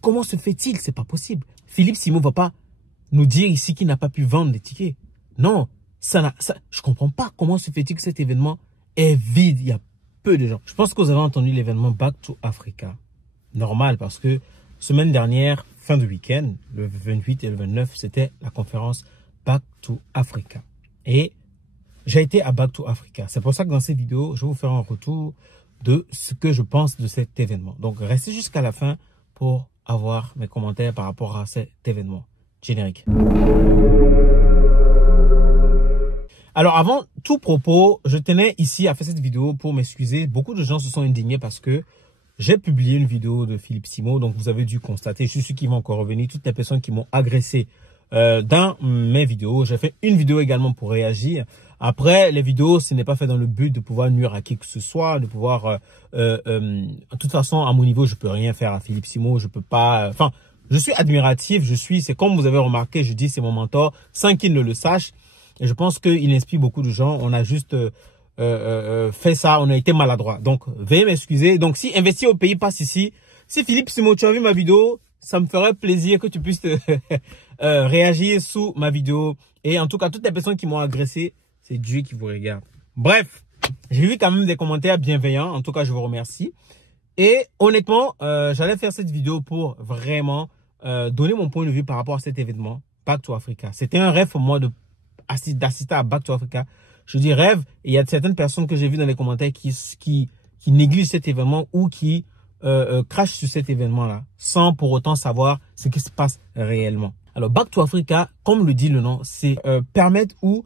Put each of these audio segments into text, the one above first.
comment se fait-il? C'est pas possible. Philippe Simon ne va pas nous dire ici qu'il n'a pas pu vendre des tickets. Non, je ne comprends pas comment se fait-il que cet événement est vide. Il y a peu de gens. Je pense que vous avez entendu l'événement Back to Africa. Normal, parce que semaine dernière, fin de week-end, le 28 et le 29, c'était la conférence Back to Africa. Et j'ai été à Back to Africa. C'est pour ça que dans cette vidéo, je vais vous faire un retour de ce que je pense de cet événement. Donc, restez jusqu'à la fin pour avoir mes commentaires par rapport à cet événement. Générique. Alors, avant tout propos, je tenais ici à faire cette vidéo pour m'excuser. Beaucoup de gens se sont indignés parce que j'ai publié une vidéo de Philippe Simon. Donc, vous avez dû constater, je suis sûr qu'ils vont encore revenir, toutes les personnes qui m'ont agressé dans mes vidéos. J'ai fait une vidéo également pour réagir. Après, les vidéos, ce n'est pas fait dans le but de pouvoir nuire à qui que ce soit, de pouvoir... de toute façon, à mon niveau, je peux rien faire à Philippe Simon. Je peux pas... Enfin, je suis admiratif. C'est comme vous avez remarqué, je dis c'est mon mentor, sans qu'il ne le sache. Et je pense qu'il inspire beaucoup de gens. On a juste fait ça, on a été maladroit. Donc, veuillez m'excuser. Donc, si Investir au pays passe ici, si Philippe Simon, tu as vu ma vidéo, ça me ferait plaisir que tu puisses réagir sous ma vidéo. Et en tout cas, toutes les personnes qui m'ont agressé, c'est Dieu qui vous regarde. Bref, j'ai vu quand même des commentaires bienveillants. En tout cas, je vous remercie. Et honnêtement, j'allais faire cette vidéo pour vraiment donner mon point de vue par rapport à cet événement, Back to Africa. C'était un rêve pour moi d'assister à Back to Africa. Je dis rêve, et il y a certaines personnes que j'ai vues dans les commentaires qui négligent cet événement ou qui crachent sur cet événement-là, sans pour autant savoir ce qui se passe réellement. Alors, Back to Africa, comme le dit le nom, c'est permettre ou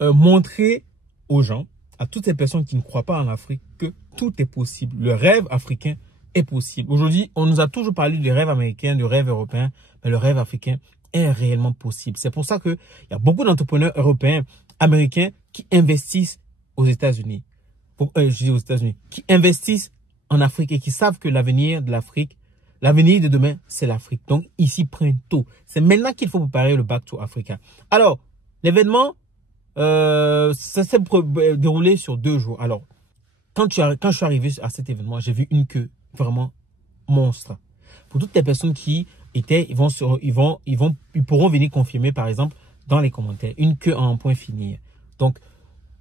montrer aux gens, à toutes les personnes qui ne croient pas en Afrique, que tout est possible. Le rêve africain est possible. Aujourd'hui, on nous a toujours parlé du rêve américain, du rêve européen, mais le rêve africain est réellement possible. C'est pour ça qu'il y a beaucoup d'entrepreneurs européens, américains, qui investissent aux États-Unis. Je dis aux États-Unis, qui investissent en Afrique et qui savent que l'avenir de l'Afrique, l'avenir de demain, c'est l'Afrique. Donc, ici, prennent tôt. C'est maintenant qu'il faut préparer le Back to Africa. Alors, l'événement, ça s'est déroulé sur 2 jours. Alors, quand je suis arrivé à cet événement, j'ai vu une queue vraiment monstre. Pour toutes les personnes qui étaient, ils pourront venir confirmer, par exemple, dans les commentaires, une queue à un point finir. Donc,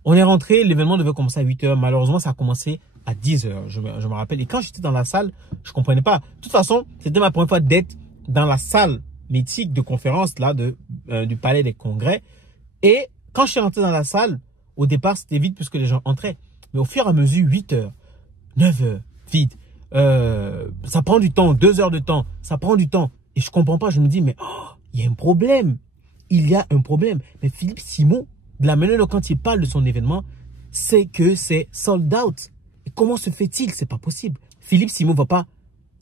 on est rentré, l'événement devait commencer à 8 h. Malheureusement, ça a commencé à 10 h. Je me rappelle. Et quand j'étais dans la salle, je comprenais pas. De toute façon, c'était ma première fois d'être dans la salle mythique de conférence là du Palais des Congrès. Et quand je suis rentré dans la salle, au départ, c'était vide puisque les gens entraient. Mais au fur et à mesure, 8 h, 9 h, vide. Ça prend du temps, 2 heures de temps. Ça prend du temps. Et je comprends pas. Je me dis, mais il y a un problème. Il y a un problème. Mais Philippe Simon, de la manière dont quand il parle de son événement, c'est que c'est sold out. Et comment se fait-il? C'est pas possible. Philippe Simon ne va pas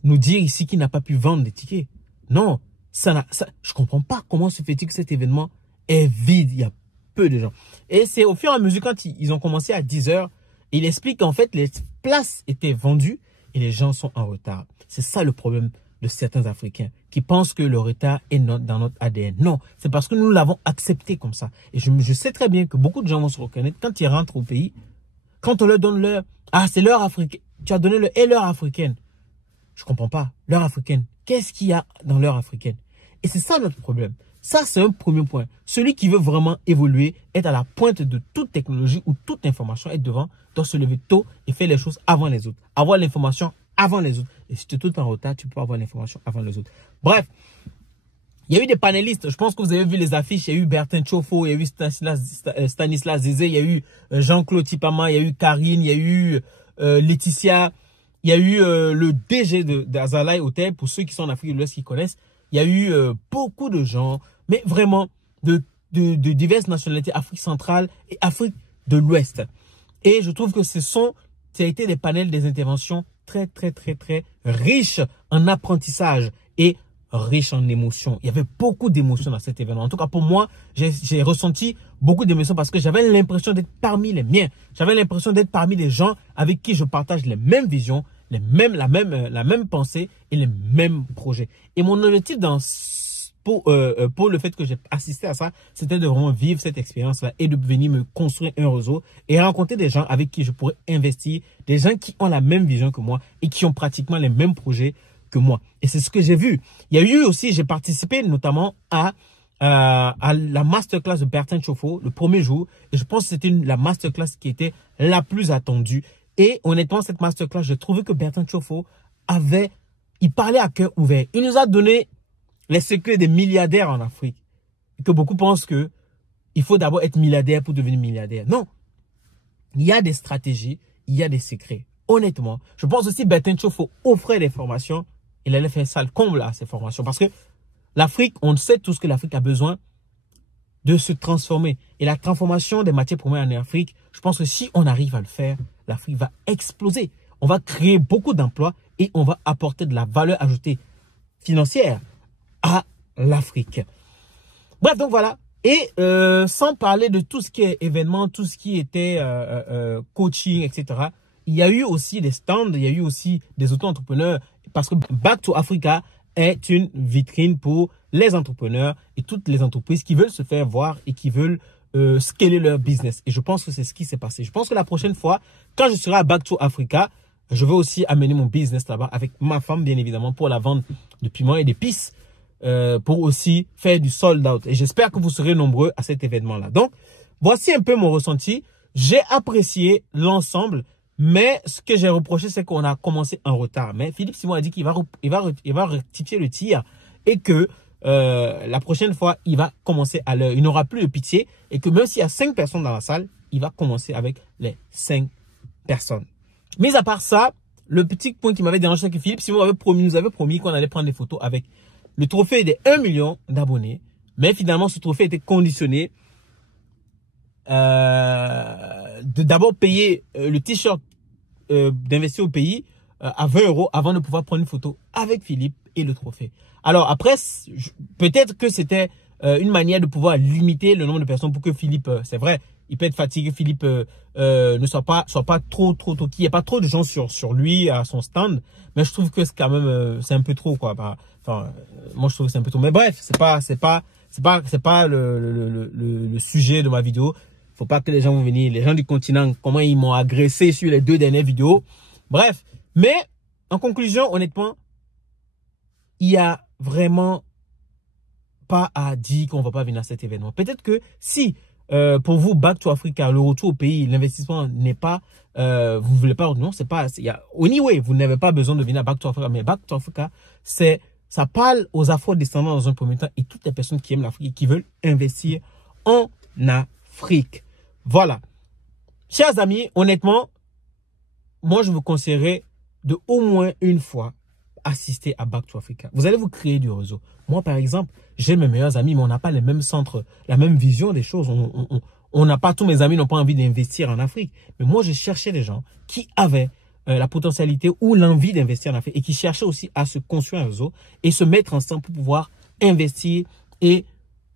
nous dire ici qu'il n'a pas pu vendre des tickets. Non, je comprends pas comment se fait-il que cet événement est vide. Il y a peu de gens. Et c'est au fur et à mesure quand ils ont commencé à 10 h, il explique qu'en fait les places étaient vendues et les gens sont en retard. C'est ça le problème de certains Africains qui pensent que le retard est dans notre ADN. Non, c'est parce que nous l'avons accepté comme ça. Et je sais très bien que beaucoup de gens vont se reconnaître quand ils rentrent au pays, quand on leur donne leur... Ah, c'est l'heure africaine. Tu as donné l'heure africaine. Je comprends pas. L'heure africaine. Qu'est-ce qu'il y a dans l'heure africaine? Et c'est ça notre problème. Ça, c'est un premier point. Celui qui veut vraiment évoluer, être à la pointe de toute technologie ou toute information, être devant, doit se lever tôt et faire les choses avant les autres. Avoir l'information avant les autres. Et si tu es tout en retard, tu peux avoir l'information avant les autres. Bref, il y a eu des panélistes. Je pense que vous avez vu les affiches. Il y a eu Bertin Chofo, il y a eu Stanislas Zézé, il y a eu Jean-Claude Tipama, il y a eu Karine, il y a eu Laetitia, il y a eu le DG d'Azalai Hotel, pour ceux qui sont en Afrique de l'Ouest qui connaissent. Il y a eu beaucoup de gens, mais vraiment de diverses nationalités, Afrique centrale et Afrique de l'Ouest. Et je trouve que ça a été des panels, des interventions très riches en apprentissage et riches en émotions. Il y avait beaucoup d'émotions dans cet événement. En tout cas, pour moi, j'ai ressenti beaucoup d'émotions parce que j'avais l'impression d'être parmi les miens. J'avais l'impression d'être parmi les gens avec qui je partage les mêmes visions, la même pensée et les mêmes projets. Et mon objectif pour le fait que j'ai assisté à ça, c'était de vraiment vivre cette expérience-là et de venir me construire un réseau et rencontrer des gens avec qui je pourrais investir, des gens qui ont la même vision que moi et qui ont pratiquement les mêmes projets que moi. Et c'est ce que j'ai vu. Il y a eu aussi, j'ai participé notamment à la masterclass de Bertin Chauffeau le premier jour. Et je pense que c'était la masterclass qui était la plus attendue. Et honnêtement, cette masterclass, j'ai trouvé que Bertin Chauffeau il parlait à cœur ouvert. Il nous a donné les secrets des milliardaires en Afrique. Et que beaucoup pensent que il faut d'abord être milliardaire pour devenir milliardaire. Non. Il y a des stratégies, il y a des secrets. Honnêtement, je pense aussi que Bertin Chauffeau offrait des formations. Il allait faire ça le comble à ces formations. Parce que l'Afrique, on sait tous que l'Afrique a besoin de se transformer. Et la transformation des matières premières en Afrique, je pense que si on arrive à le faire, l'Afrique va exploser. On va créer beaucoup d'emplois et on va apporter de la valeur ajoutée financière à l'Afrique. Bref, donc voilà. Et sans parler de tout ce qui est événement, tout ce qui était coaching, etc., il y a eu aussi des stands, il y a eu aussi des auto-entrepreneurs. Parce que Back to Africa est une vitrine pour les entrepreneurs et toutes les entreprises qui veulent se faire voir et qui veulent scaler leur business. Et je pense que c'est ce qui s'est passé. Je pense que la prochaine fois, quand je serai à Back to Africa, je vais aussi amener mon business là-bas avec ma femme, bien évidemment, pour la vente de piments et d'épices, pour aussi faire du sold out. Et j'espère que vous serez nombreux à cet événement-là. Donc, voici un peu mon ressenti. J'ai apprécié l'ensemble. Mais ce que j'ai reproché, c'est qu'on a commencé en retard. Mais Philippe Simon a dit qu'il va rectifier le tir et que la prochaine fois, il va commencer à l'heure. Il n'aura plus de pitié et que même s'il y a 5 personnes dans la salle, il va commencer avec les 5 personnes. Mis à part ça, le petit point qui m'avait dérangé, c'est que Philippe Simon nous avait promis qu'on allait prendre des photos avec le trophée des 1 million d'abonnés. Mais finalement, ce trophée était conditionné de d'abord payer le t-shirt d'investir au pays à 20 € avant de pouvoir prendre une photo avec Philippe et le trophée. Alors après, peut-être que c'était une manière de pouvoir limiter le nombre de personnes pour que Philippe, c'est vrai, il peut être fatigué, Philippe ne soit pas trop qu'il n'y ait pas trop de gens sur lui à son stand, mais je trouve que c'est quand même c'est un peu trop quoi. Enfin, moi je trouve que c'est un peu trop. Mais bref, c'est pas le sujet de ma vidéo. Faut pas que les gens vont venir, les gens du continent, comment ils m'ont agressé sur les 2 dernières vidéos. Bref, mais en conclusion, honnêtement, il y a vraiment pas à dire qu'on va pas venir à cet événement. Peut-être que si pour vous, Back to Africa, le retour au pays, l'investissement n'est pas, vous voulez pas, non, c'est pas, anyway, vous n'avez pas besoin de venir à Back to Africa, mais Back to Africa, ça parle aux Afro-descendants dans un premier temps et toutes les personnes qui aiment l'Afrique et qui veulent investir en Afrique. Voilà. Chers amis, honnêtement, moi, je vous conseillerais de au moins une fois assister à Back to Africa. Vous allez vous créer du réseau. Moi, par exemple, j'ai mes meilleurs amis, mais on n'a pas les mêmes centres, la même vision des choses. On n'a pas, tous mes amis n'ont pas envie d'investir en Afrique. Mais moi, je cherchais des gens qui avaient la potentialité ou l'envie d'investir en Afrique et qui cherchaient aussi à se construire un réseau et se mettre ensemble pour pouvoir investir et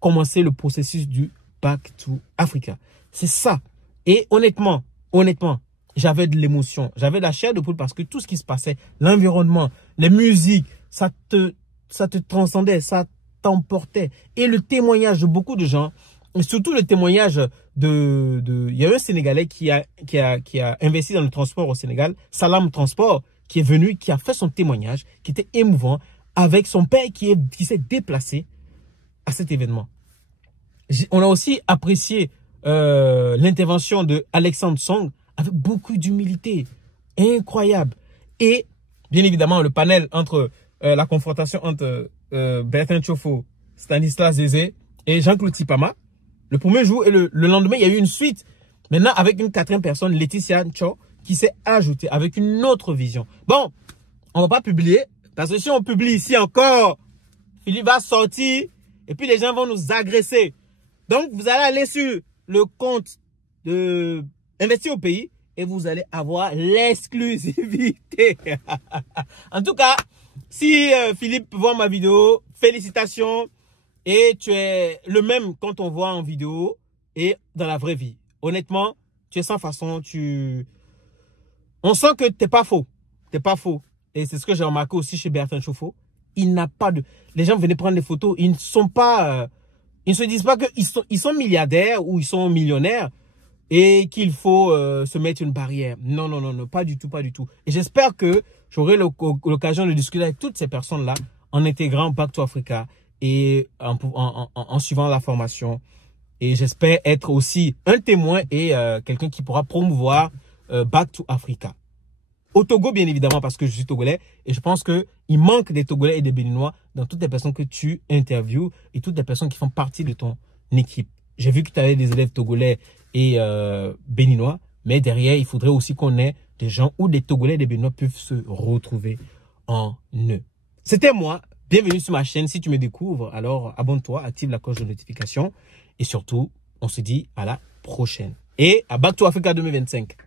commencer le processus du Back to Africa. C'est ça. Et honnêtement, j'avais de l'émotion. J'avais de la chair de poule parce que tout ce qui se passait, l'environnement, les musiques, ça te transcendait, ça t'emportait. Et le témoignage de beaucoup de gens, et surtout le témoignage il y a un Sénégalais qui a investi dans le transport au Sénégal, Salam Transport, qui est venu, qui a fait son témoignage, qui était émouvant, avec son père qui s'est déplacé à cet événement. On a aussi apprécié l'intervention de Alexandre Song avec beaucoup d'humilité, incroyable. Et bien évidemment le panel entre la confrontation entre Bertin Chauffeau, Stanislas Zézé et Jean-Claude Tipama. Le premier jour et le lendemain, il y a eu une suite. Maintenant avec une 4e personne, Laetitia Cho, qui s'est ajoutée avec une autre vision. Bon, on va pas publier parce que si on publie ici encore, Philippe va sortir et puis les gens vont nous agresser. Donc vous allez aller sur le compte de Investir au pays et vous allez avoir l'exclusivité. En tout cas, si Philippe voit ma vidéo, félicitations. Et tu es le même quand on voit en vidéo et dans la vraie vie. Honnêtement, tu es sans façon. On sent que tu n'es pas faux. Tu n'es pas faux. Et c'est ce que j'ai remarqué aussi chez Bertin Chauffeau. Il n'a pas de... Les gens venaient prendre des photos. Ils ne sont pas... Ils ne se disent pas qu'ils sont milliardaires ou ils sont millionnaires et qu'il faut se mettre une barrière. Non, non, non, non, pas du tout, pas du tout. Et j'espère que j'aurai l'occasion de discuter avec toutes ces personnes-là en intégrant Back to Africa et en suivant la formation. Et j'espère être aussi un témoin et quelqu'un qui pourra promouvoir Back to Africa. Au Togo, bien évidemment, parce que je suis togolais. Et je pense qu'il manque des Togolais et des Béninois dans toutes les personnes que tu interviews et toutes les personnes qui font partie de ton équipe. J'ai vu que tu avais des élèves togolais et béninois. Mais derrière, il faudrait aussi qu'on ait des gens où des Togolais et des Béninois peuvent se retrouver en eux. C'était moi. Bienvenue sur ma chaîne. Si tu me découvres, alors abonne-toi, active la cloche de notification. Et surtout, on se dit à la prochaine. Et à Back to Africa 2025.